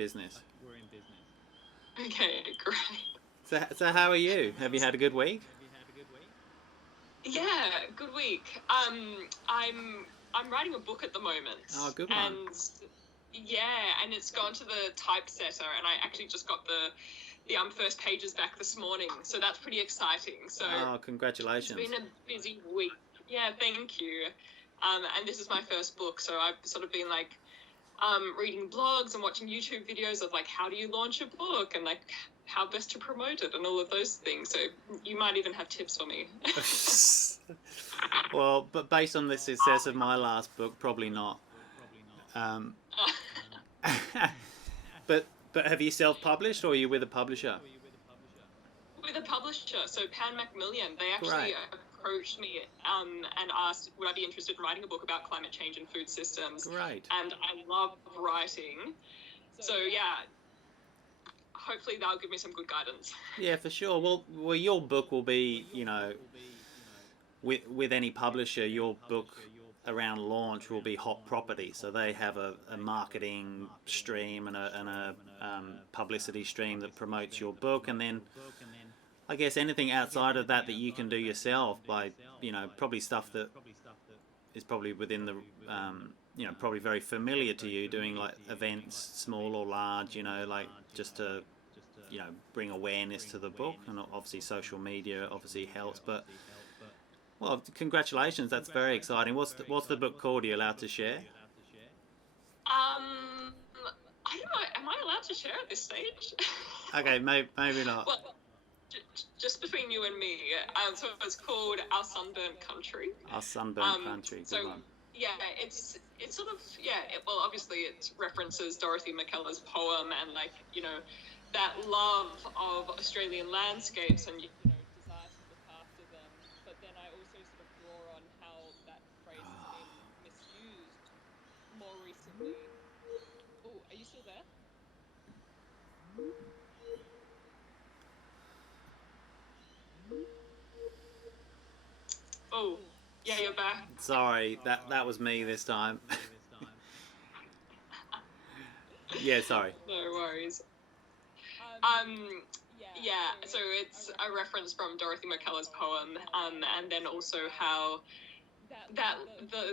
business. Okay, great. So how are you? Have you had a good week? Yeah, good week. I'm writing a book at the moment, Oh, good one. and yeah, and it's gone to the typesetter, and I actually just got the first pages back this morning, so that's pretty exciting. So Oh, it's congratulations. been a busy week. Yeah, thank you. And this is my first book, so I've sort of been like reading blogs and watching YouTube videos of like how do you launch a book and like how best to promote it and all of those things. So you might even have tips for me. Well, but based on the success of my last book, probably not. Um, but have you self-published or are you with a publisher? With a publisher, so Pan Macmillan, they actually Great. approached me and asked would I be interested in writing a book about climate change and food systems, Great. and I love writing. So yeah, hopefully they'll give me some good guidance. Yeah, for sure. Well, your book will be, with any publisher, your book around launch will be hot property. So they have a marketing stream and a publicity stream that promotes your book, and then I guess anything outside of that that you can do yourself by, probably stuff that is probably within the, probably very familiar to you, doing like events, small or large, like just to, bring awareness to the book, and obviously social media obviously helps. But well, congratulations, that's very exciting. What's the book called? Are you allowed to share? Um, I don't know. Am I allowed to share at this stage? Okay, maybe not. Well, just between you and me. So it's called Our Sunburnt Country. Our sunburnt country. Good So one. yeah, it's sort of well, obviously it references Dorothy McKellar's poem and like that love of Australian landscapes and desire to look after them. But then I also sort of draw on how that phrase has been misused more recently. Oh, are you still there? Oh, yeah, you're back. Sorry, that was me this time. Yeah, sorry. No worries. Um, yeah, so it's a reference from Dorothy McKellar's poem, and then also how that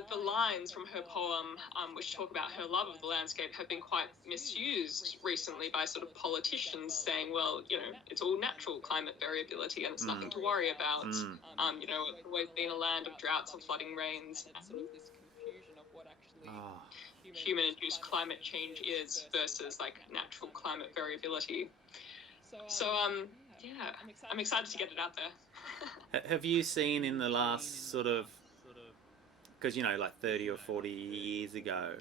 the lines from her poem, which talk about her love of the landscape, have been quite misused recently by sort of politicians saying, well, it's all natural climate variability and it's nothing to worry about. It's always been a land of droughts and flooding rains, and sort of this confusion of what actually Oh, human-induced climate change is versus like natural climate variability. So yeah, I'm excited to get it out there. have you seen in the last sort of, because like 30 or 40 years ago,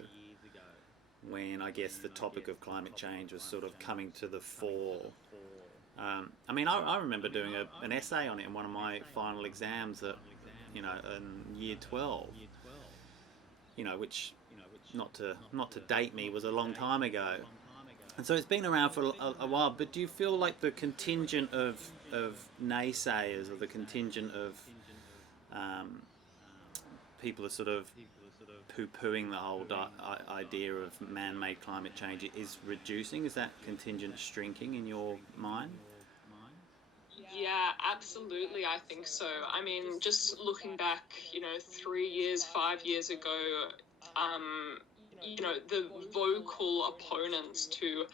when I guess the topic of climate change was sort of coming to the fore. I remember doing an essay on it in one of my final exams at, in year 12, which, not to date me, was a long time ago. And so it's been around for a while, but do you feel like the contingent of naysayers, or the contingent of people are sort of poo-pooing the whole idea of man-made climate change is reducing? Is that contingent shrinking in your mind? Yeah, absolutely. I think so. I mean, just looking back, 3 years, 5 years ago, the vocal opponents to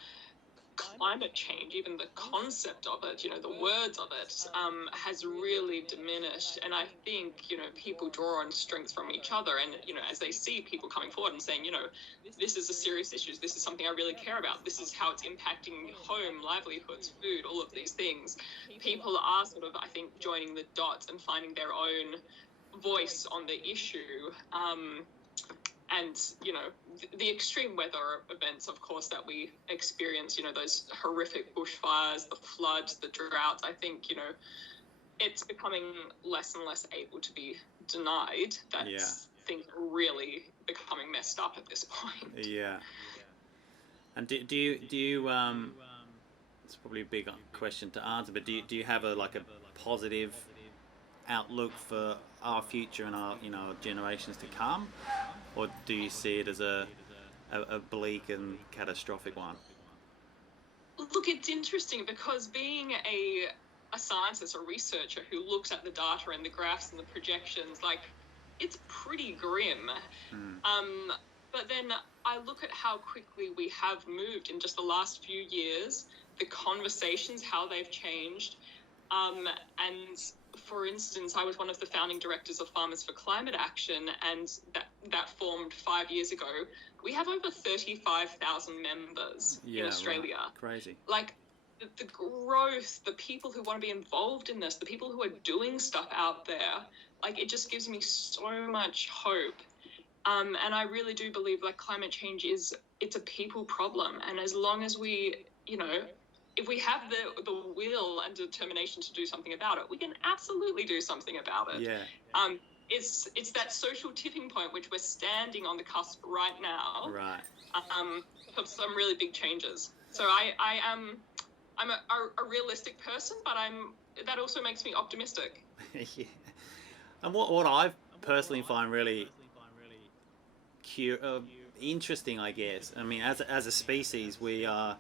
climate change, even the concept of it, the words of it, has really diminished. And I think, people draw on strength from each other. And, as they see people coming forward and saying, this is a serious issue, this is something I really care about, this is how it's impacting home, livelihoods, food, all of these things, people are sort of, I think, joining the dots and finding their own voice on the issue. And, the extreme weather events, of course, that we experience, those horrific bushfires, the floods, the droughts, I think, it's becoming less and less able to be denied that things are really becoming messed up at this point. Yeah. And do you it's probably a big question to answer, but do you have a positive outlook for our future and our generations to come, or do you see it as a bleak and catastrophic one? Look, it's interesting because being a scientist, a researcher who looks at the data and the graphs and the projections, like, it's pretty grim. But then I look at how quickly we have moved in just the last few years, the conversations, how they've changed. And for instance, I was one of the founding directors of Farmers for Climate Action, and that formed 5 years ago. We have over 35,000 members in Australia. Right. Crazy. Like, the growth, the people who want to be involved in this, the people who are doing stuff out there, like, it just gives me so much hope. And I really do believe, like, climate change it's a people problem. And as long as we, if we have the will and determination to do something about it, we can absolutely do something about it. Yeah. It's that social tipping point which we're standing on the cusp right now. Right. Of some really big changes. So I'm a realistic person, but that also makes me optimistic. Yeah. And what I personally find really interesting, I guess. I mean, as a species, we are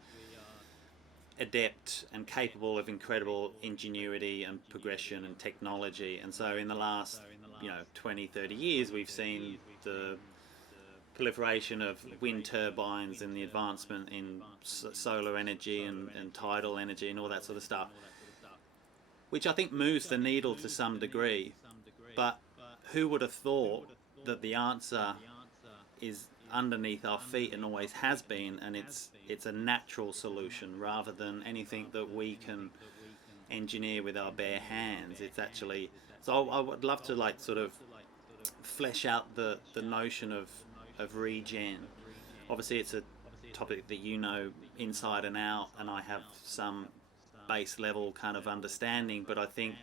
adept and capable of incredible ingenuity and progression and technology. And so in the last 20, 30 years, we've seen the proliferation of wind turbines and the advancement in solar energy and tidal energy and all that sort of stuff, which I think moves the needle to some degree. But who would have thought that the answer is underneath our feet and always has been, and it's a natural solution rather than anything that we can engineer with our bare hands. It's actually, so I would love to sort of flesh out the notion of regen. Obviously it's a topic that inside and out, and I have some base level kind of understanding, but I think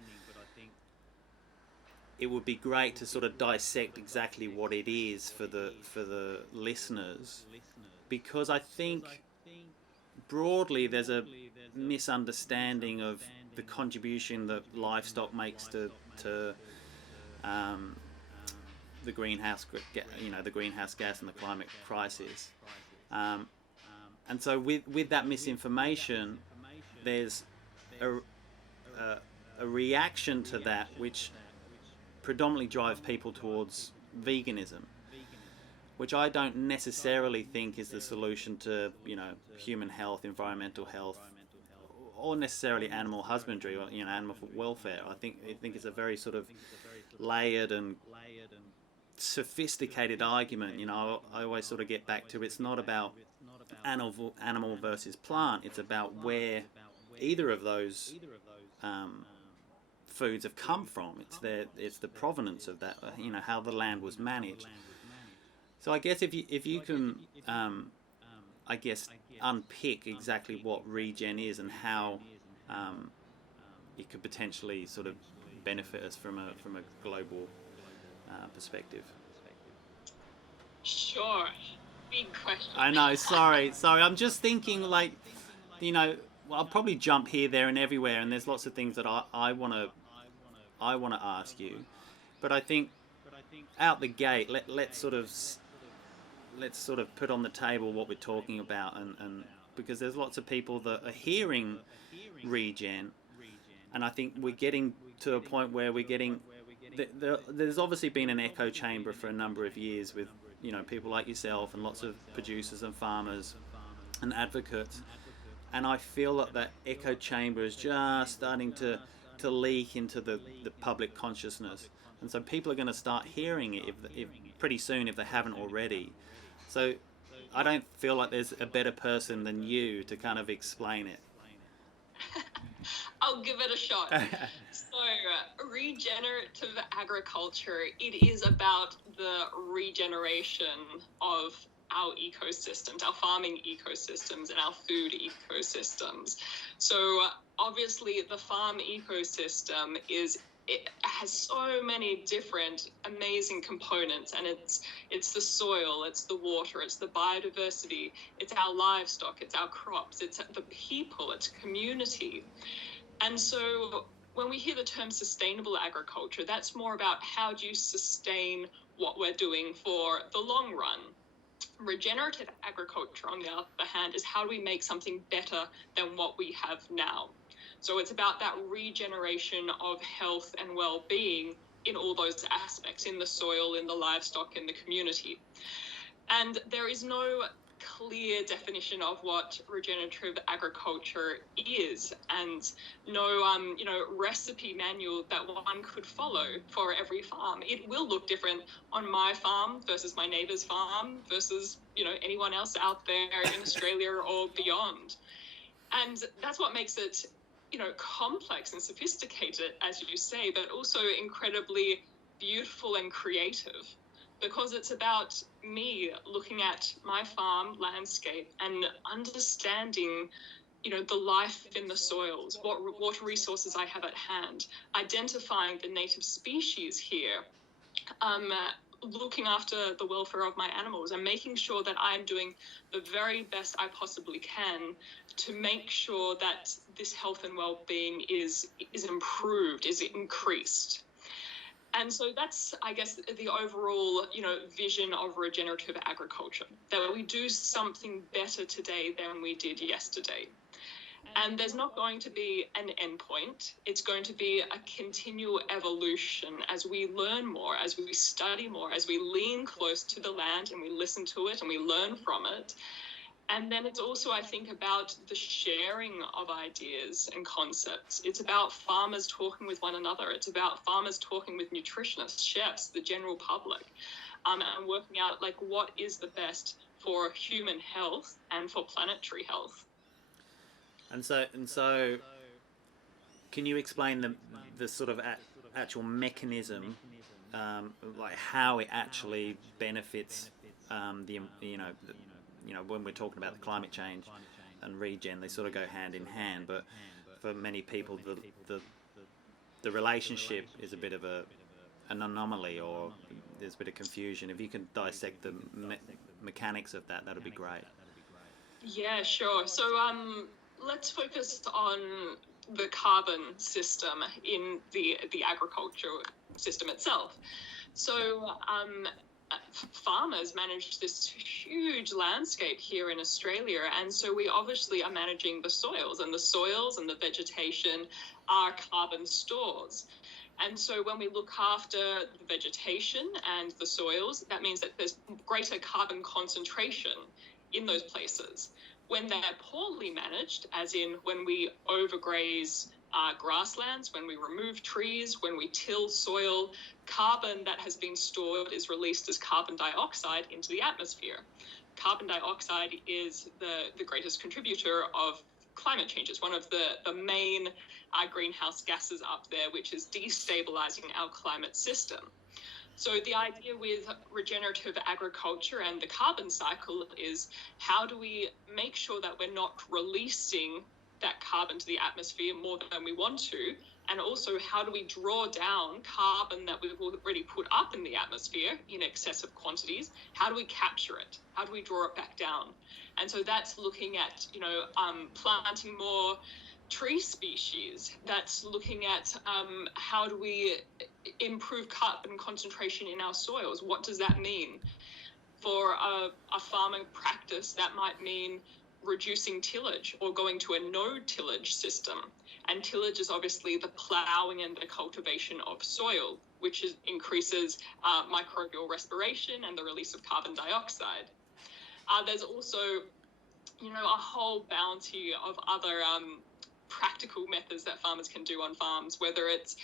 it would be great to sort of dissect exactly what it is for the listeners, because I think broadly there's a misunderstanding of the contribution that livestock makes to the greenhouse gas and the climate crisis, and so with that misinformation, there's a reaction to that which predominantly drives people towards veganism, which I don't necessarily think is the solution to human health, environmental health, or necessarily animal husbandry or animal welfare. I think it's a very sort of layered and sophisticated argument. I always sort of get back to, it's not about animal versus plant. It's about where either of those foods have come from. It's the provenance of that. How the land was managed. So I guess if you can, I guess, unpick exactly what regen is and how it could potentially sort of benefit us from a global perspective. Sure. Big question. I know. Sorry. I'm just thinking, I'll probably jump here, there, and everywhere, and there's lots of things that I want to ask you, but I think out the gate, let's sort of put on the table what we're talking about, and because there's lots of people that are hearing regen, and I think we're getting to a point where there's obviously been an echo chamber for a number of years with people like yourself and lots of producers and farmers and advocates, and I feel that echo chamber is just starting to leak into the public consciousness, and so people are going to start hearing it if pretty soon, if they haven't already. So I don't feel like there's a better person than you to kind of explain it. I'll give it a shot. So regenerative agriculture, it is about the regeneration of our ecosystems, our farming ecosystems, and our food ecosystems. So obviously the farm ecosystem it has so many different amazing components, and it's the soil, it's the water, it's the biodiversity, it's our livestock, it's our crops, it's the people, it's community. And so when we hear the term sustainable agriculture, that's more about how do you sustain what we're doing for the long run. Regenerative agriculture, on the other hand, is how do we make something better than what we have now? So it's about that regeneration of health and well-being in all those aspects, in the soil, in the livestock, in the community. And there is no clear definition of what regenerative agriculture is, and no recipe manual that one could follow for every farm. It will look different on my farm versus my neighbor's farm versus anyone else out there in Australia or beyond. And that's what makes it complex and sophisticated, as you say, but also incredibly beautiful and creative, because it's about me looking at my farm landscape and understanding the life in the soils, what resources I have at hand, identifying the native species here, looking after the welfare of my animals, and making sure that I'm doing the very best I possibly can to make sure that this health and well-being is improved, is increased. And so that's, I guess, the overall, vision of regenerative agriculture, that we do something better today than we did yesterday. And there's not going to be an endpoint. It's going to be a continual evolution as we learn more, as we study more, as we lean close to the land and we listen to it and we learn from it. And then it's also, I think, about the sharing of ideas and concepts. It's about farmers talking with one another. It's about farmers talking with nutritionists, chefs, the general public, and working out what is the best for human health and for planetary health. And so, can you explain the sort of actual mechanism, like how it actually benefits when we're talking about the climate change and regen, they sort of go hand in hand. But for many people, the relationship is a bit of an anomaly, or there's a bit of confusion. If you can dissect the mechanics of that would be great. Yeah, sure. So let's focus on the carbon system in the agriculture system itself. So farmers manage this huge landscape here in Australia, and so we obviously are managing the soils, and the vegetation are carbon stores. And so when we look after the vegetation and the soils, that means that there's greater carbon concentration in those places. When they're poorly managed, as in when we overgraze grasslands, when we remove trees, when we till soil, carbon that has been stored is released as carbon dioxide into the atmosphere. Carbon dioxide is the greatest contributor of climate change. It's one of the main greenhouse gases up there, which is destabilizing our climate system. So the idea with regenerative agriculture and the carbon cycle is, how do we make sure that we're not releasing that carbon to the atmosphere more than we want to? And also, how do we draw down carbon that we've already put up in the atmosphere in excessive quantities? How do we capture it? How do we draw it back down? And so that's looking at, planting more tree species. That's looking at how do we improve carbon concentration in our soils? What does that mean? For a farming practice, that might mean reducing tillage or going to a no tillage system. And tillage is obviously the ploughing and the cultivation of soil, which increases microbial respiration and the release of carbon dioxide. There's also, a whole bounty of other practical methods that farmers can do on farms, whether it's,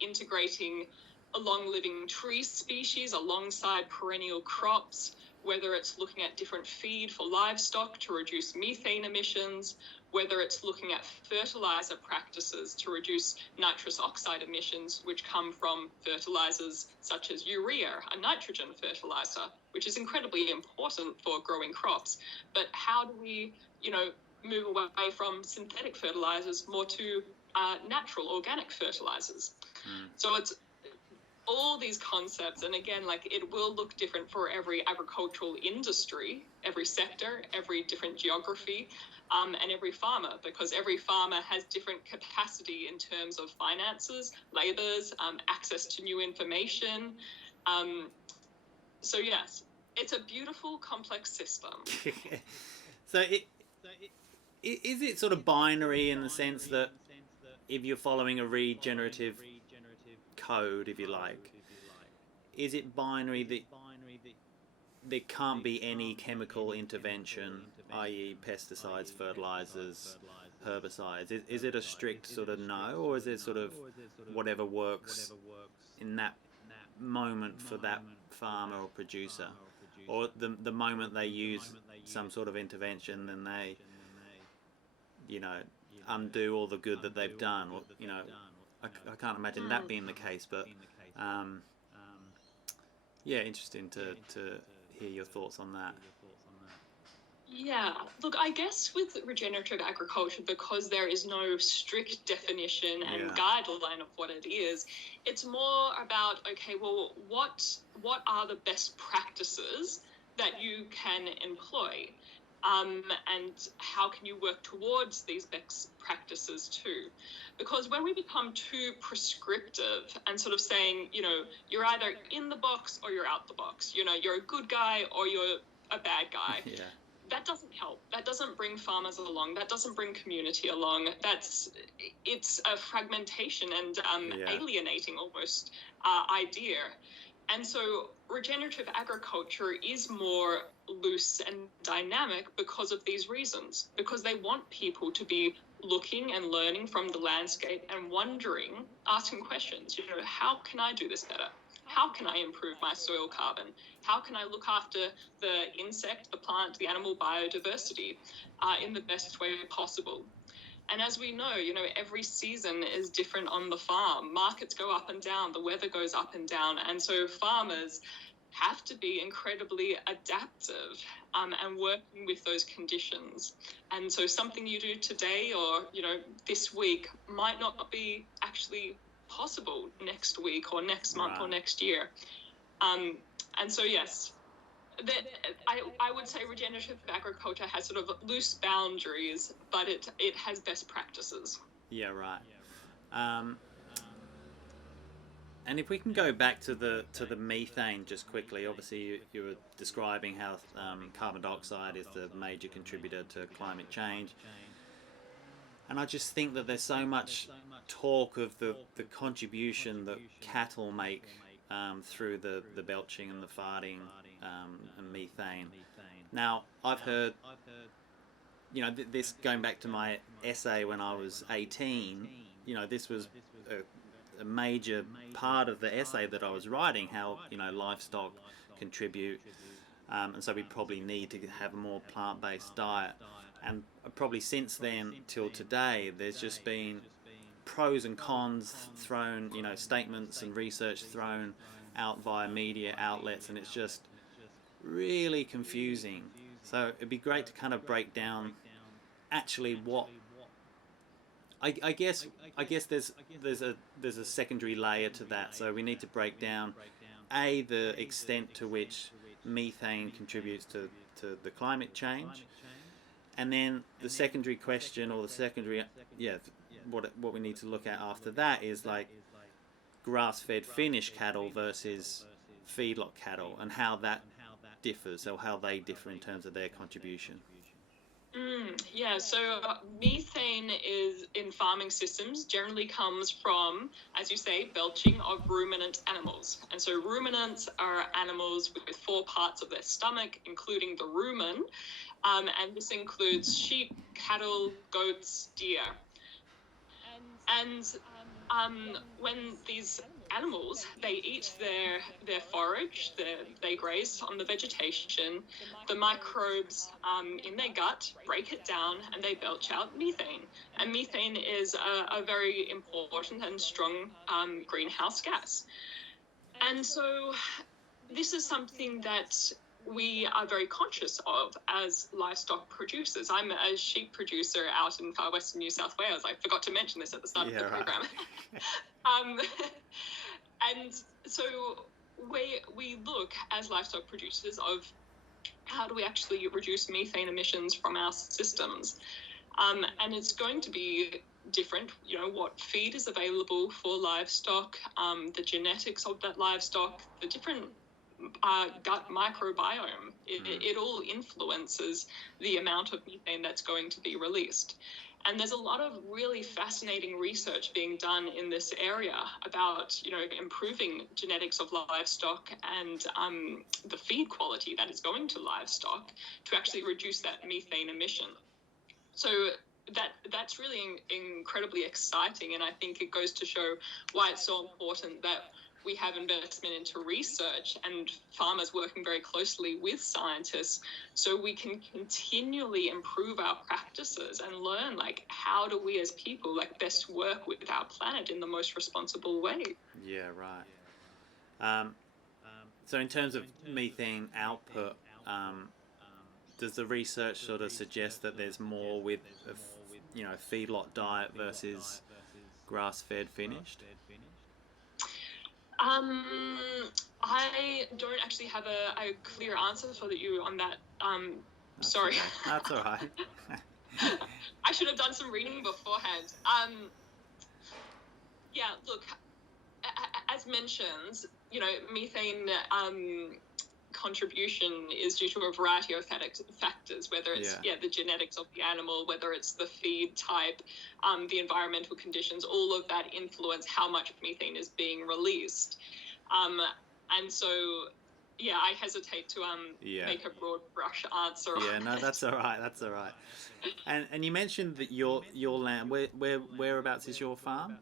integrating a long-living tree species alongside perennial crops, whether it's looking at different feed for livestock to reduce methane emissions, whether it's looking at fertilizer practices to reduce nitrous oxide emissions, which come from fertilizers such as urea, a nitrogen fertilizer, which is incredibly important for growing crops. But how do we, move away from synthetic fertilizers more to natural organic fertilizers? So it's all these concepts, and again, it will look different for every agricultural industry, every sector, every different geography, and every farmer, because every farmer has different capacity in terms of finances, labours, access to new information. So yes. It's a beautiful, complex system. So is it sort of binary in the sense that if you're following a regenerative code, if you like, is it binary that there can't be any chemical intervention, i.e. pesticides, fertilizers, herbicides? Is it a strict sort of no, or is it sort of whatever works in that moment for that farmer or producer? Or the moment they use some sort of intervention, then they, you know, undo all the good that they've done? Or, you know, I can't imagine that being the case, but um, yeah, interesting to hear your thoughts on that. Yeah, look, I guess with regenerative agriculture, because there is no strict definition and Yeah. guideline of what it is, it's more about, okay, well, what are the best practices that you can employ? And how can you work towards these best practices too? Because when we become too prescriptive and sort of saying, you know, you're either in the box or you're out the box, you know, you're a good guy or you're a bad guy, Yeah. that doesn't help. That doesn't bring farmers along. That doesn't bring community along. It's a fragmentation and Yeah. alienating almost idea. And so regenerative agriculture is more loose and dynamic because of these reasons, because they want people to be looking and learning from the landscape and wondering, asking questions, you know, how can I do this better? How can I improve my soil carbon? How can I look after the insect, the plant, the animal biodiversity in the best way possible? And as we know, you know, every season is different on the farm. Markets go up and down, the weather goes up and down. And so farmers have to be incredibly adaptive and working with those conditions. And so something you do today or, you know, this week might not be actually possible next week or next month or next year. And so, yes, that I would say regenerative agriculture has sort of loose boundaries, but it has best practices. Yeah, right. And if we can go back to the methane just quickly, obviously you were describing how carbon dioxide is the major contributor to climate change, and I just think that there's so much talk of the contribution that cattle make through the belching and the farting and methane. Now, I've heard, you know, this going back to my essay when I was 18, you know, this was a major part of the essay that I was writing, how, you know, livestock contribute, and so we probably need to have a more plant-based diet. And probably since then till today, there's just been pros and cons thrown, you know, statements and research thrown out via media outlets, and it's just really confusing. So it'd be great to kind of break down actually what I guess there's a secondary layer to that. So we need to break down the extent to which methane contributes to the climate change, and then the secondary question, or the secondary what we need to look at after that is like grass-fed finished cattle versus feedlot cattle, and how that differs, or how they differ in terms of their contribution. Yeah, so methane is in farming systems generally comes from, as you say, belching of ruminant animals. And so ruminants are animals with 4 parts of their stomach, including the rumen, and this includes sheep, cattle, goats, deer. And when these animals, they eat their forage, they graze on the vegetation, the microbes in their gut break it down and they belch out methane. And methane is a very important and strong greenhouse gas. And so this is something that we are very conscious of as livestock producers. I'm a sheep producer out in far western New South Wales. I forgot to mention this at the start of the program. And so we look as livestock producers of how do we actually reduce methane emissions from our systems. And it's going to be different, you know, what feed is available for livestock, the genetics of that livestock, the different gut microbiome. It all influences the amount of methane that's going to be released. And there's a lot of really fascinating research being done in this area about, improving genetics of livestock and the feed quality that is going to livestock to actually reduce that methane emission. So that's really incredibly exciting, and I think it goes to show why it's so important that we have investment into research and farmers working very closely with scientists so we can continually improve our practices and learn, like, how do we as people, like, best work with our planet in the most responsible way. Yeah, right. So in terms of methane output, does the research sort of suggest that there's more with a feedlot diet versus grass-fed finished? I don't actually have a clear answer for you on that. Sorry. Okay. That's all right. I should have done some reading beforehand. Yeah, look, as mentioned, methane contribution is due to a variety of factors, whether it's the genetics of the animal, whether it's the feed type, the environmental conditions, all of that influence how much methane is being released. And so, I hesitate to make a broad brush answer. Yeah, no, that's all right. That's all right. And you mentioned that your land. Whereabouts is your farm?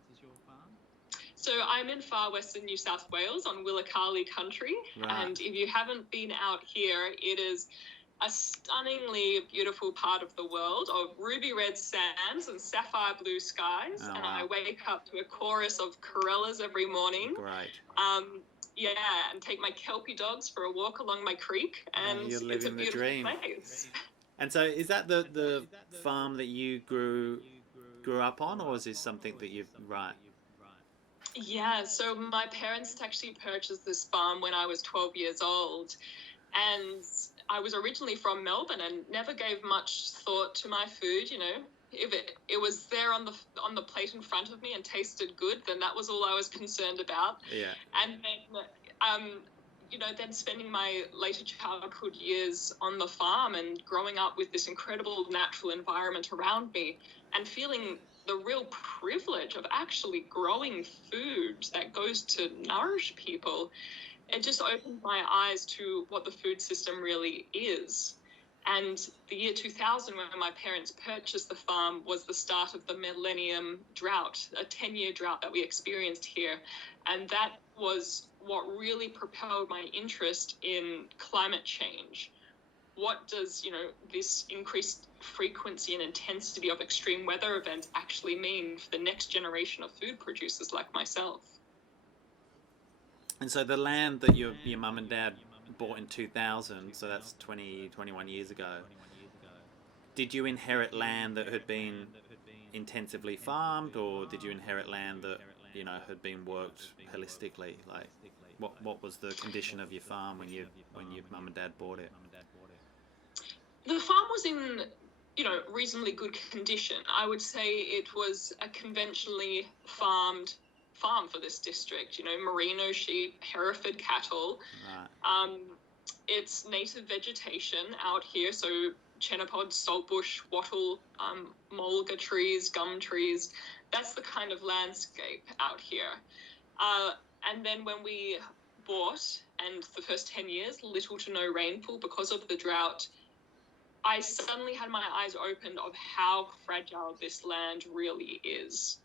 So I'm in far western New South Wales on Willakali country. Right. And if you haven't been out here, it is a stunningly beautiful part of the world of ruby red sands and sapphire blue skies. Oh, and wow. I wake up to a chorus of corellas every morning. Great. And take my Kelpie dogs for a walk along my creek, and you're it's a living the beautiful dream. place. And so, is that the farm that you grew up on, or is this something that you've Yeah, so my parents actually purchased this farm when I was 12 years old, and I was originally from Melbourne and never gave much thought to my food. If it was there on the plate in front of me and tasted good, then that was all I was concerned about. Yeah. And then then spending my later childhood years on the farm and growing up with this incredible natural environment around me and feeling the real privilege of actually growing food that goes to nourish people, it just opened my eyes to what the food system really is. And the year 2000, when my parents purchased the farm, was the start of the millennium drought, a 10-year drought that we experienced here. And that was what really propelled my interest in climate change. What does, this increased frequency and intensity of extreme weather events actually mean for the next generation of food producers like myself? And so the land that your mum and dad bought in 2000, so that's 21 years ago, did you inherit land that had been intensively farmed, or did you inherit land that had been worked holistically? Like, what was the condition of your farm when your mum and dad bought it? The farm was in reasonably good condition. I would say it was a conventionally farmed farm for this district, merino sheep, Hereford cattle. Right. It's native vegetation out here, so chenopod, saltbush, wattle, mulga trees, gum trees. That's the kind of landscape out here. And then when we bought, and the first 10 years, little to no rainfall because of the drought, I suddenly had my eyes opened of how fragile this land really is.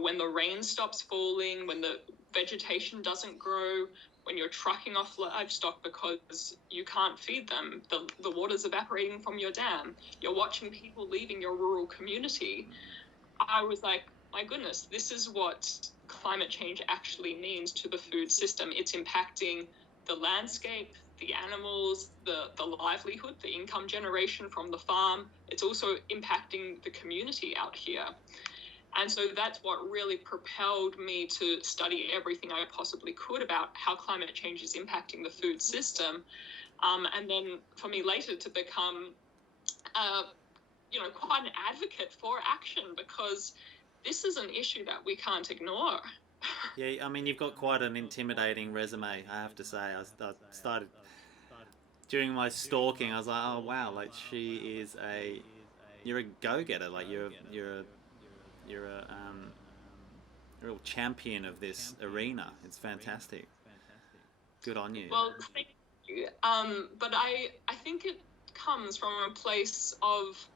When the rain stops falling, when the vegetation doesn't grow, when you're trucking off livestock because you can't feed them, the water's evaporating from your dam, you're watching people leaving your rural community. I was like, my goodness, this is what climate change actually means to the food system. It's impacting the landscape, the animals, the livelihood, the income generation from the farm. It's also impacting the community out here. And so that's what really propelled me to study everything I possibly could about how climate change is impacting the food system. And then for me later to become, quite an advocate for action, because this is an issue that we can't ignore. Yeah, I mean, you've got quite an intimidating resume, I have to say. I started during my stalking. I was like, oh wow, like she is a, you're a go-getter. Like you're a real champion of this arena. It's fantastic. Good on you. Well, thank you. But I think it comes from a place of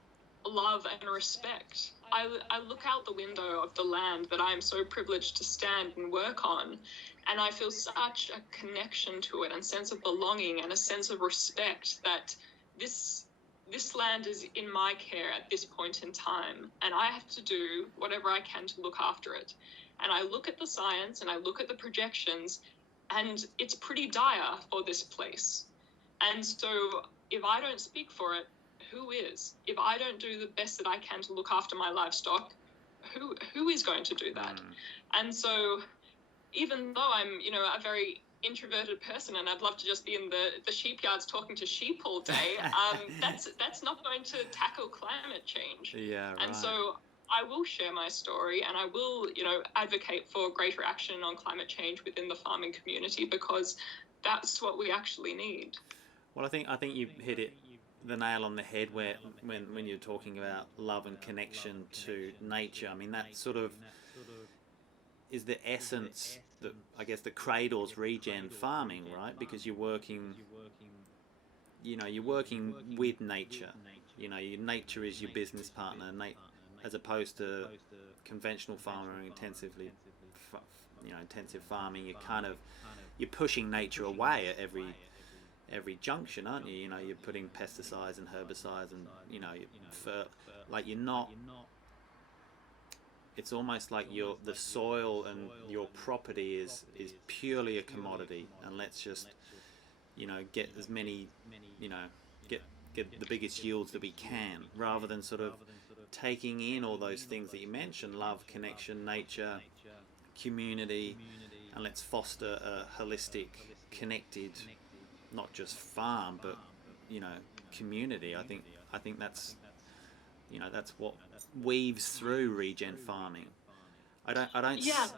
love and respect. I look out the window of the land that I am so privileged to stand and work on, and I feel such a connection to it and sense of belonging and a sense of respect that this this land is in my care at this point in time, and I have to do whatever I can to look after it. And I look at the science and I look at the projections, and it's pretty dire for this place. And so if I don't speak for it, who is? If I don't do the best that I can to look after my livestock, who is going to do that? And so even though I'm, a very introverted person and I'd love to just be in the sheep yards talking to sheep all day, that's not going to tackle climate change. Yeah, right. And so I will share my story, and I will, advocate for greater action on climate change within the farming community, because that's what we actually need. Well, I think you hit the nail on the head where when you're talking about love and connection to nature. I mean, that sort of is the essence that I guess that cradles regen farming, right? Because you're working with nature. Nature is your business partner, as opposed to conventional farming or intensive farming. You're pushing nature away at every junction, aren't you? You're putting pesticides and herbicides, and you're not. It's almost like the soil and your property is purely a commodity, and let's just get as many get the biggest yields that we can, rather than sort of taking in all those things that you mentioned: love, connection, nature, community, and let's foster a holistic, connected, not just farm, but community. I think that's what weaves through regen farming. I don't. Yeah.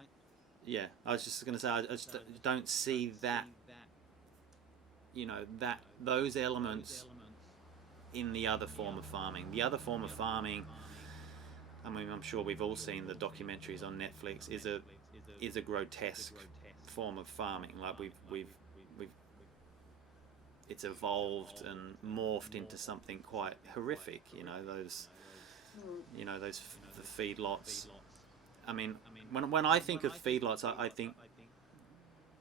Yeah, I was just going to say, I just don't see that. That those elements in the other form of farming. The other form of farming, I mean, I'm sure we've all seen the documentaries on Netflix, is a grotesque form of farming. Like we've it's evolved and morphed into something quite horrific. Those the feedlots. I mean, when I think of feedlots, I think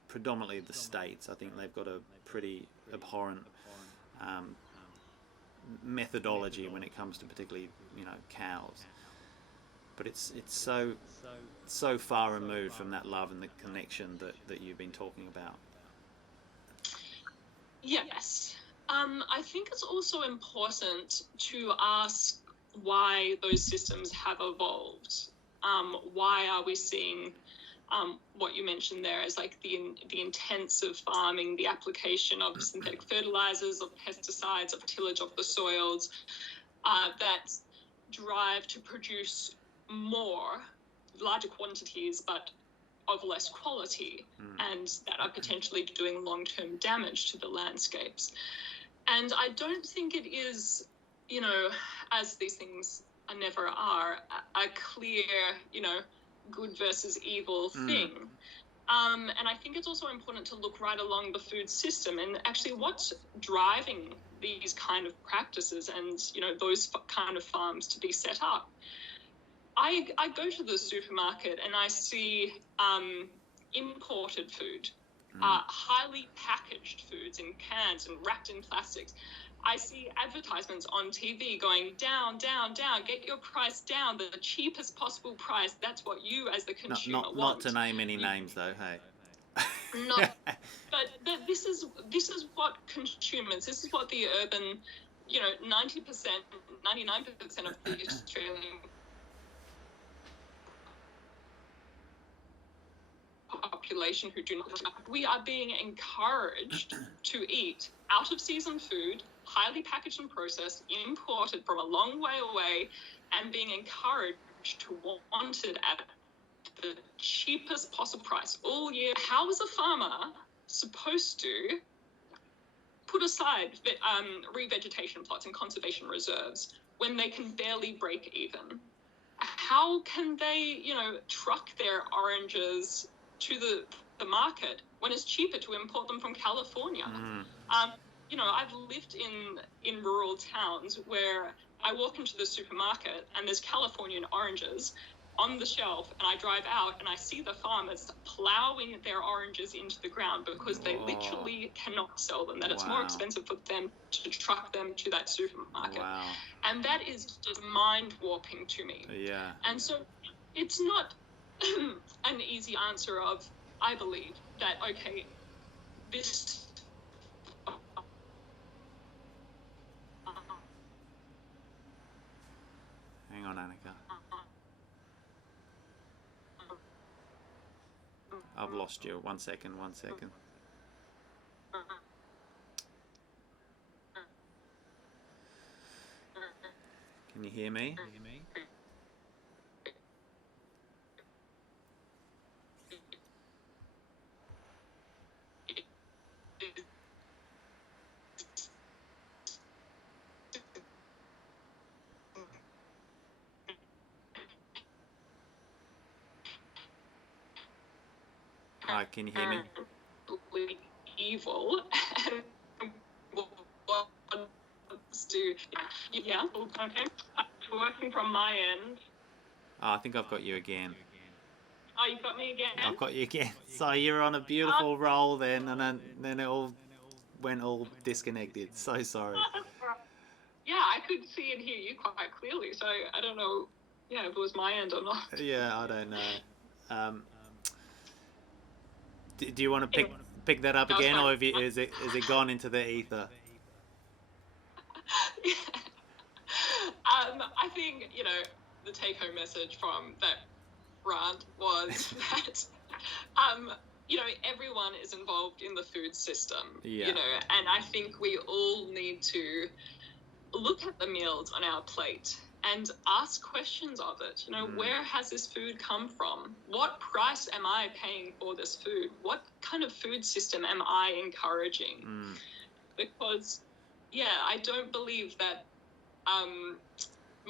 predominantly the States. I think they've got a pretty abhorrent methodology when it comes to particularly cows. But it's so far removed from that love and the connection that you've been talking about. Yes. I think it's also important to ask why those systems have evolved. Why are we seeing what you mentioned there as like the intensive farming, the application of synthetic fertilizers, of pesticides, of tillage of the soils, that drive to produce larger quantities, but of less quality, and that are potentially doing long-term damage to the landscapes. And I don't think it is, as these things never are, a clear, good versus evil thing. And I think it's also important to look right along the food system and actually what's driving these kind of practices and, those kind of farms to be set up. I go to the supermarket and I see imported food, highly packaged foods in cans and wrapped in plastics. I see advertisements on TV going down, down, down. Get your price down, the cheapest possible price. That's what you, as the consumer, want. Not to name any names, though. Hey. But this is what consumers. This is what the urban, 90%, 99% of the Australian population who do not. We are being encouraged to eat out of season food, highly packaged and processed, imported from a long way away, and being encouraged to want it at the the cheapest possible price all year. How is a farmer supposed to put aside revegetation plots and conservation reserves when they can barely break even? How can they, truck their oranges to the market when it's cheaper to import them from California? I've lived in rural towns where I walk into the supermarket and there's Californian oranges on the shelf, and I drive out and I see the farmers plowing their oranges into the ground because they literally cannot sell them, that it's more expensive for them to truck them to that supermarket. And that is just mind-warping to me. And so it's not an easy answer of, I believe, that, okay, this... Hang on, Anika. I've lost you. One second. Can you hear me? Hi, can you hear me? Evil. Yeah, okay. Working from my end. Oh, I think I've got you again. Oh, you got me again? I've got you again. So you're on a beautiful roll then, and then it all went all disconnected. So sorry. Yeah, I could see and hear you quite clearly, so I don't know, if it was my end or not. Yeah, I don't know. Do you want to pick that up again, or is it gone into the ether? I think, the take-home message from that rant was that, everyone is involved in the food system, and I think we all need to look at the meals on our plate and ask questions of it. Where has this food come from? What price am I paying for this food? What kind of food system am I encouraging? Because, I don't believe that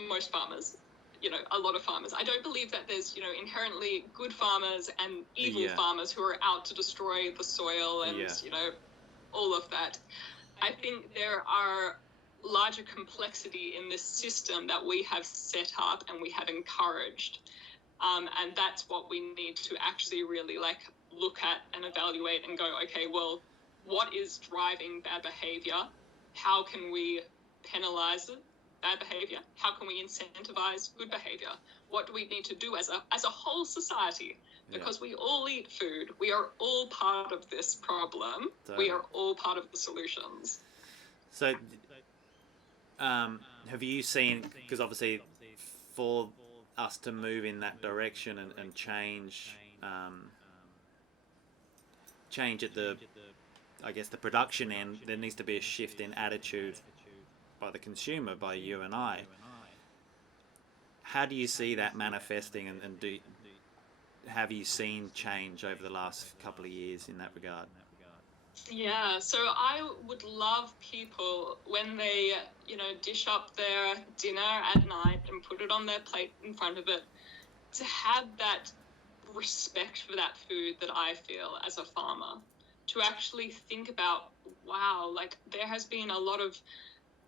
most farmers, a lot of farmers, I don't believe that there's, inherently good farmers and evil farmers who are out to destroy the soil and, all of that. I think there are larger complexity in this system that we have set up and we have encouraged. And that's what we need to actually really look at and evaluate and go, okay, well, what is driving bad behavior? How can we penalize it, bad behavior? How can we incentivize good behavior? What do we need to do as a whole society? Because we all eat food. We are all part of this problem. We are all part of the solutions. So have you seen, because obviously for us to move in that direction and change at the production end, there needs to be a shift in attitude by the consumer, by you and I. How do you see that manifesting, and have you seen change over the last couple of years in that regard? Yeah, so I would love people, when they, dish up their dinner at night and put it on their plate in front of it, to have that respect for that food that I feel as a farmer, to actually think about, wow, there has been a lot of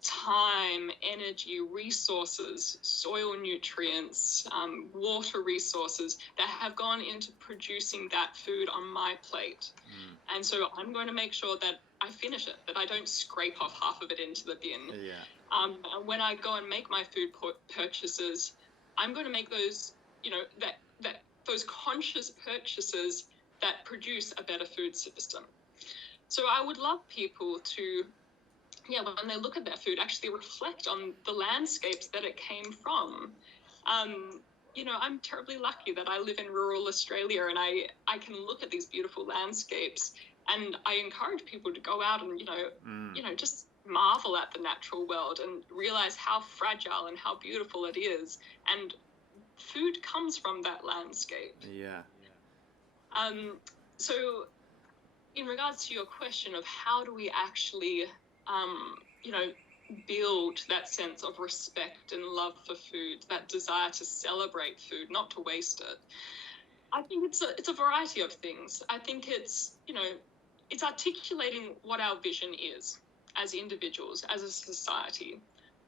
time, energy, resources, soil nutrients, water resources that have gone into producing that food on my plate. And so I'm going to make sure that I finish it, that I don't scrape off half of it into the bin. And when I go and make my food purchases, I'm going to make those, that those conscious purchases that produce a better food system. So I would love people to, when they look at their food, actually reflect on the landscapes that it came from. I'm terribly lucky that I live in rural Australia, and I can look at these beautiful landscapes, and I encourage people to go out and, just marvel at the natural world and realize how fragile and how beautiful it is, and food comes from that landscape. Yeah. So in regards to your question of how do we actually, you know, build that sense of respect and love for food, that desire to celebrate food, not to waste it, I think it's a variety of things. I think it's, you know, it's articulating what our vision is as individuals, as a society.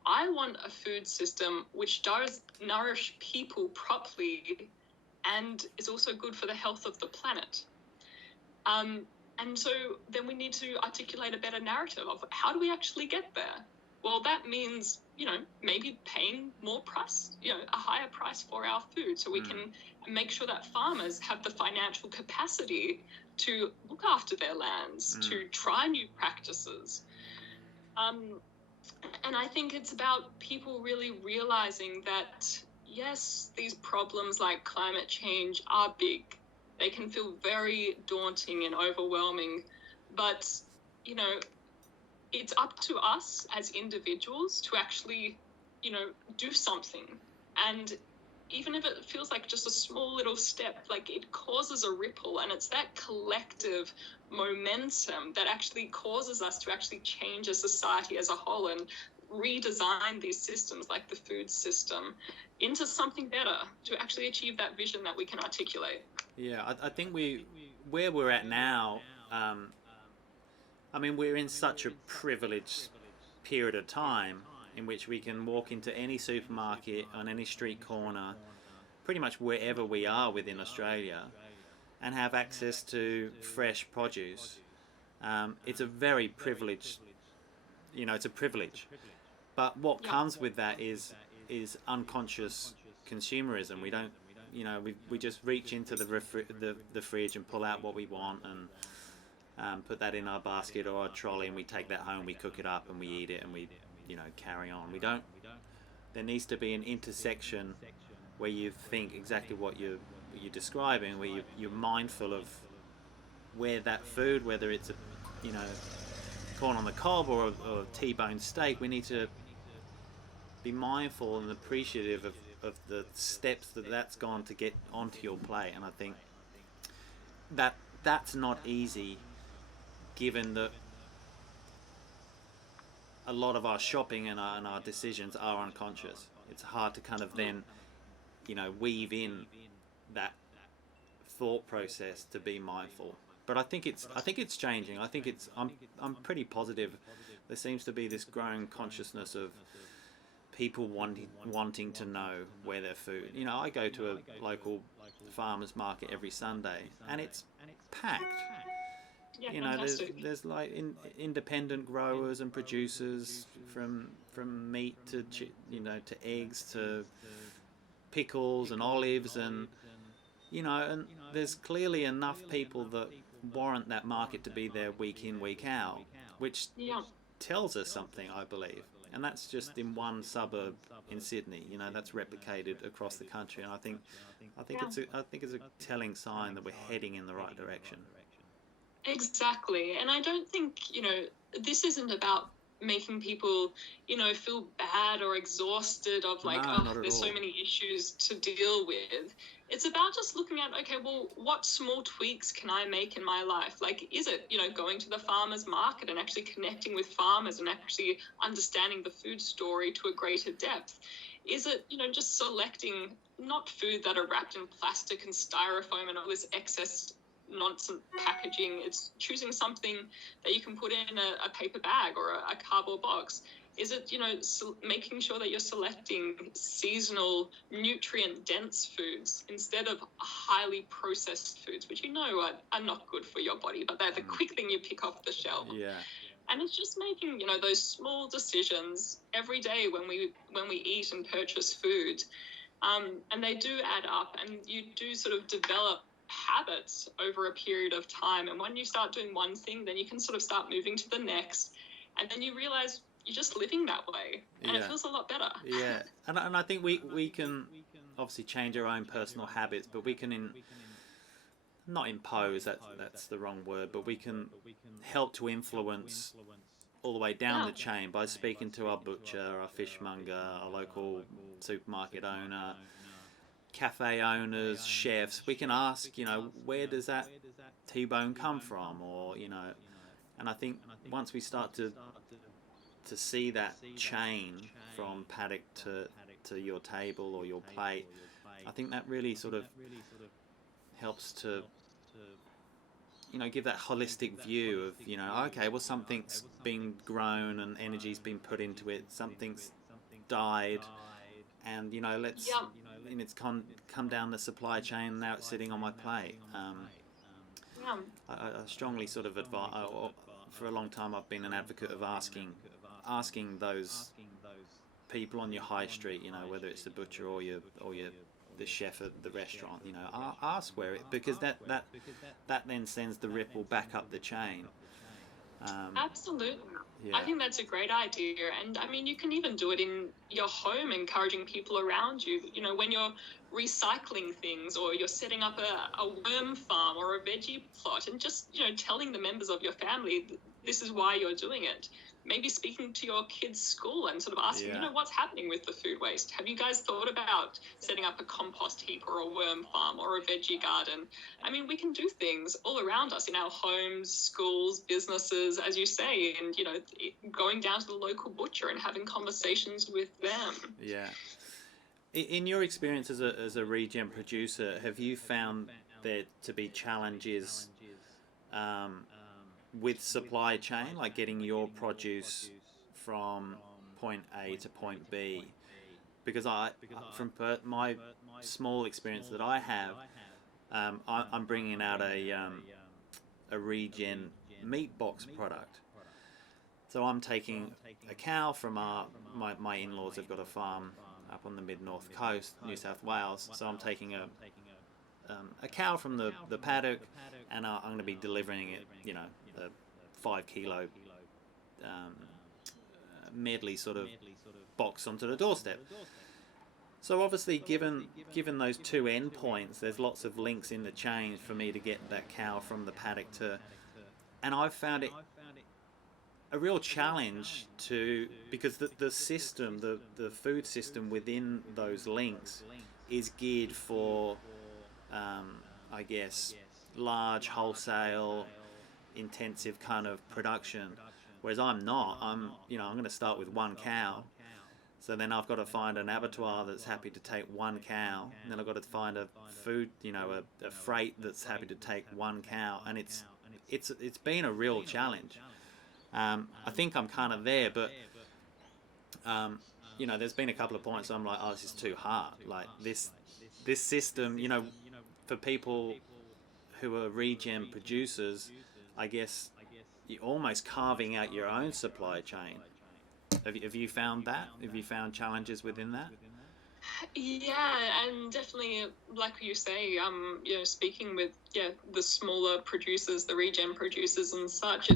I want a food system which does nourish people properly and is also good for the health of the planet. And so then we need to articulate a better narrative of how do we actually get there? Well, that means, you know, maybe paying more price, you know, a higher price for our food so we can make sure that farmers have the financial capacity to look after their lands, to try new practices. And I think it's about people really realizing that, yes, these problems like climate change are big. They can feel very daunting and overwhelming, but, you know, it's up to us as individuals to actually, you know, do something. And even if it feels like just a small little step, like it causes a ripple, and it's that collective momentum that actually causes us to actually change a society as a whole and redesign these systems like the food system into something better to actually achieve that vision that we can articulate. Yeah, I think where we're at now, I mean, we're in such a privileged period of time in which we can walk into any supermarket on any street corner, pretty much wherever we are within Australia, and have access to fresh produce. It's a very privileged, you know, it's a privilege. But what comes with that is unconscious consumerism. We don't, you know, we just reach into the fridge and pull out what we want and put that in our basket or our trolley, and we take that home, we cook it up and we eat it, and we, you know, carry on. We don't. There needs to be an intersection where you think exactly what you're describing, where you're mindful of where that food, whether it's a, you know, corn on the cob or a T-bone steak, we need to be mindful and appreciative of the steps that's gone to get onto your plate. And I think that's not easy, given that a lot of our shopping and our decisions are unconscious. It's hard to kind of then, you know, weave in that thought process to be mindful. But I think it's changing. I'm pretty positive. There seems to be this growing consciousness of people wanting to know where their food. You know, I go to a local farmers market every Sunday, and it's packed. Yeah, you know, fantastic. there's like independent growers and producers from meat to to eggs to pickles and olives, and you know, and there's clearly enough people that warrant that market to be there week in, week out, which Yeah. tells us something, I believe. And that's just in one suburb in Sydney. You know, that's replicated across the country, and I think it's a telling sign that we're heading in the right direction. Exactly. And I don't think, you know, this isn't about making people, you know, feel bad or exhausted of like, No, oh, not at there's so all. many issues to deal with. It's about just looking at, okay, well, what small tweaks can I make in my life? Like, is it, you know, going to the farmer's market and actually connecting with farmers and actually understanding the food story to a greater depth? Is it, you know, just selecting not food that are wrapped in plastic and styrofoam and all this excess nonsense packaging? It's choosing something that you can put in a paper bag or a cardboard box. Is it, you know, making sure that you're selecting seasonal, nutrient-dense foods instead of highly processed foods, which you know are not good for your body, but they're the quick thing you pick off the shelf. Yeah. And it's just making, you know, those small decisions every day when we eat and purchase food, and they do add up, and you do sort of develop habits over a period of time. And when you start doing one thing, then you can sort of start moving to the next, and then you realize you're just living that way, and it feels a lot better. Yeah, and I think we can obviously change our own personal habits, but we can not impose, that's the wrong word, but we can help to influence all the way down the chain by speaking to our butcher, our fishmonger, our local supermarket owner, cafe owners, chefs, we can ask, where does that T-bone come from, or and I think once we start to see that chain from paddock to your table or your plate, I think that really sort of helps to give that holistic view of okay, well, something's been grown and energy's been put into it, something's died, and let's Yeah. it's come down the supply chain, now it's sitting on my plate. Yeah. I strongly sort of advise. For a long time, I've been an advocate of asking those people on your high street, whether it's the butcher or the chef at the restaurant, ask where it, because that then sends the ripple back up the chain. Absolutely. Yeah. I think that's a great idea. And I mean, you can even do it in your home, encouraging people around you, when you're recycling things, or you're setting up a worm farm or a veggie plot, and just, telling the members of your family, this is why you're doing it. Maybe speaking to your kids' school and sort of asking, Yeah. What's happening with the food waste? Have you guys thought about setting up a compost heap or a worm farm or a veggie garden? I mean, we can do things all around us in our homes, schools, businesses, as you say, and, going down to the local butcher and having conversations with them. Yeah. In your experience as a regen producer, have you found there to be challenges with supply chain, like getting your produce from point A to point B? Because from my small experience that I have, I'm bringing out a regen meat box product. So I'm taking a cow from my in-laws have got a farm up on the mid-north coast, New South Wales. So I'm taking a cow from the paddock, and I'm going to be delivering it, a 5 kilo medley sort of box onto the doorstep. So obviously, given those two end points, there's lots of links in the chain for me to get that cow from the paddock and I've found it a real challenge because the system, the food system within those links is geared for, I guess, large wholesale intensive kind of production, whereas I'm not. I'm going to start with one cow, so then I've got to find an abattoir that's happy to take one cow, and then I've got to find a food, a freight that's happy to take one cow, and it's been a real challenge. I think I'm kind of there, but there's been a couple of points I'm like, oh, this is too hard. Like this system, for people who are regen producers, I guess you're almost carving out your own supply chain. Have you found that? Have you found challenges within that? Yeah, and definitely, like you say, speaking with the smaller producers, the regen producers and such,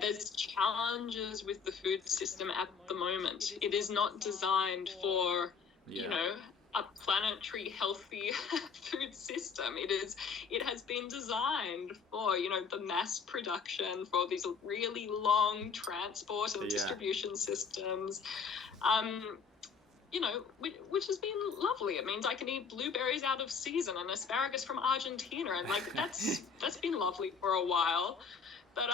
there's challenges with the food system at the moment. It is not designed for a planetary healthy food system. It has been designed for the mass production, for these really long transport and distribution systems, which has been lovely. It means I can eat blueberries out of season and asparagus from Argentina, and that's been lovely for a while. But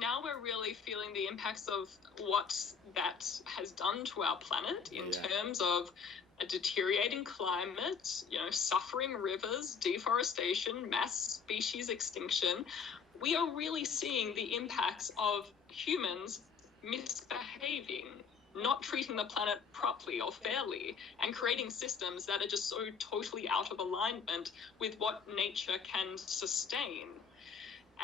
now we're really feeling the impacts of what that has done to our planet in terms of a deteriorating climate, suffering rivers, deforestation, mass species extinction. We are really seeing the impacts of humans misbehaving, not treating the planet properly or fairly, and creating systems that are just so totally out of alignment with what nature can sustain.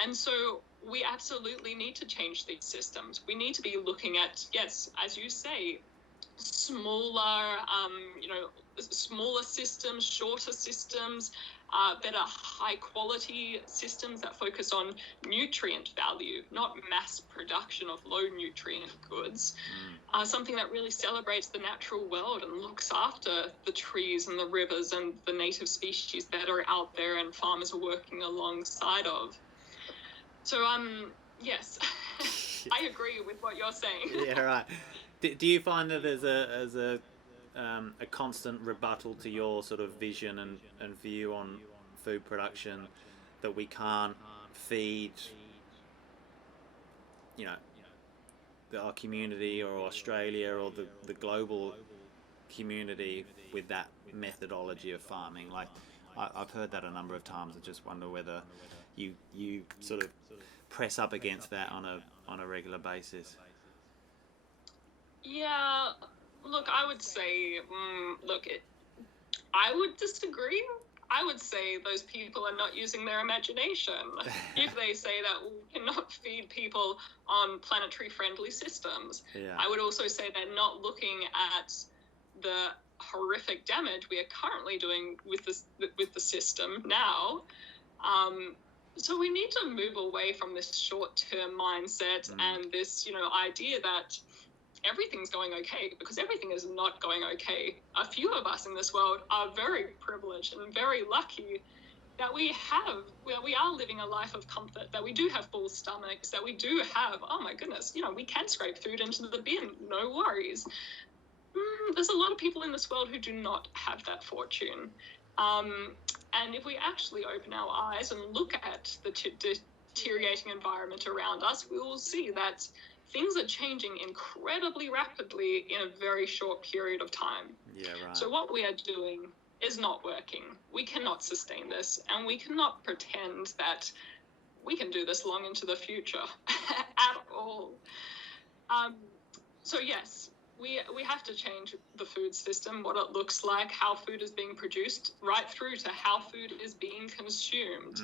And so we absolutely need to change these systems. We need to be looking at, yes, as you say, smaller systems, shorter systems, better high quality systems that focus on nutrient value, not mass production of low nutrient goods. Something that really celebrates the natural world and looks after the trees and the rivers and the native species that are out there and farmers are working alongside of. So, yes, I agree with what you're saying. Yeah, right. Do you find that as a a constant rebuttal to your sort of vision and view on food production, that we can't feed, you know, our community or Australia or the global community with that methodology of farming? Like, I've heard that a number of times. I just wonder whether you sort of press up against that on a regular basis. Yeah, look, I would say, I would disagree. I would say those people are not using their imagination if they say that we cannot feed people on planetary friendly systems. Yeah. I would also say they're not looking at the horrific damage we are currently doing with the system now. So we need to move away from this short-term mindset and this, idea that everything's going okay, because everything is not going okay. A few of us in this world are very privileged and very lucky that we are living a life of comfort, that we do have full stomachs, that we do have, oh my goodness, we can scrape food into the bin, no worries. There's a lot of people in this world who do not have that fortune. And if we actually open our eyes and look at the deteriorating environment around us, we will see that things are changing incredibly rapidly in a very short period of time. Yeah, right. So what we are doing is not working. We cannot sustain this, and we cannot pretend that we can do this long into the future at all. So yes, we have to change the food system, what it looks like, how food is being produced, right through to how food is being consumed.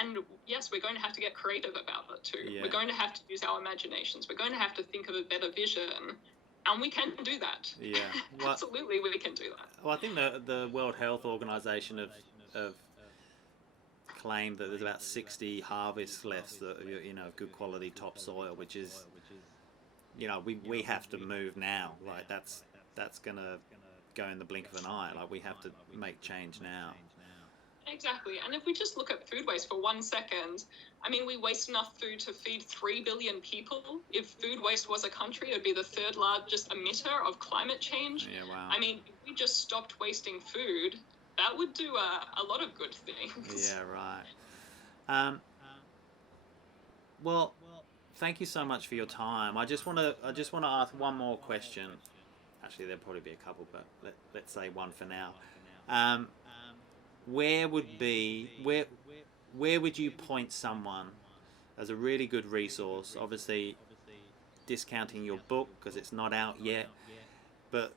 And yes, we're going to have to get creative about it too. Yeah. We're going to have to use our imaginations. We're going to have to think of a better vision, and we can do that. Yeah, well, absolutely, we can do that. Well, I think the World Health Organization have claimed that there's about 60 harvests left, of good quality topsoil, which is, we have to move now. Like that's gonna go in the blink of an eye. Like we have to make change now. Exactly. And if we just look at food waste for 1 second, we waste enough food to feed 3 billion people. If food waste was a country, it would be the third largest emitter of climate change. Yeah, wow. If we just stopped wasting food, that would do a lot of good things. Yeah, right. Well, thank you so much for your time. I just want to ask one more question. Actually, there'll probably be a couple, but let's say one for now. Where would you point someone as a really good resource? Obviously, discounting your book because it's not out yet, but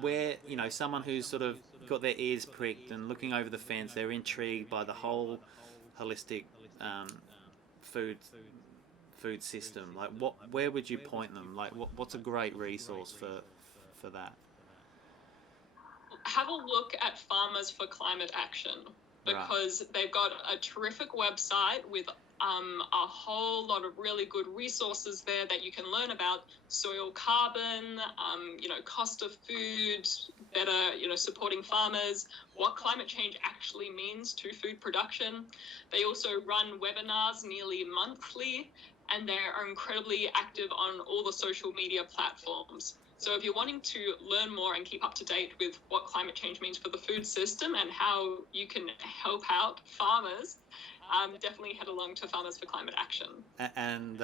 where someone who's sort of got their ears pricked and looking over the fence, they're intrigued by the whole holistic food system. Like, where would you point them? Like, what's a great resource for that? Have a look at Farmers for Climate Action, because they've got a terrific website with a whole lot of really good resources there that you can learn about soil carbon, cost of food, better, supporting farmers, what climate change actually means to food production. They also run webinars nearly monthly, and they are incredibly active on all the social media platforms. So if you're wanting to learn more and keep up to date with what climate change means for the food system and how you can help out farmers, definitely head along to Farmers for Climate Action. And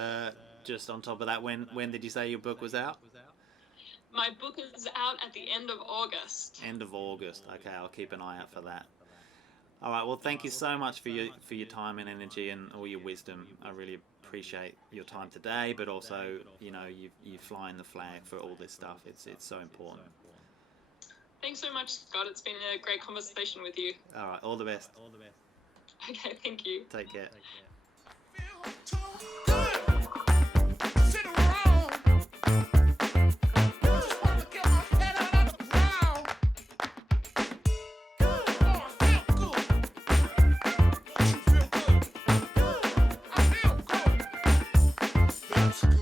just on top of that, when did you say your book was out? My book is out at the end of August. End of August. Okay, I'll keep an eye out for that. All right. Well, thank you so much for your time and energy and all your wisdom. I really appreciate your time today, but also you flying the flag for all this stuff. It's so important. Thanks so much, Scott. It's been a great conversation with you. All right. All the best. Okay. Thank you. Take care. That's good.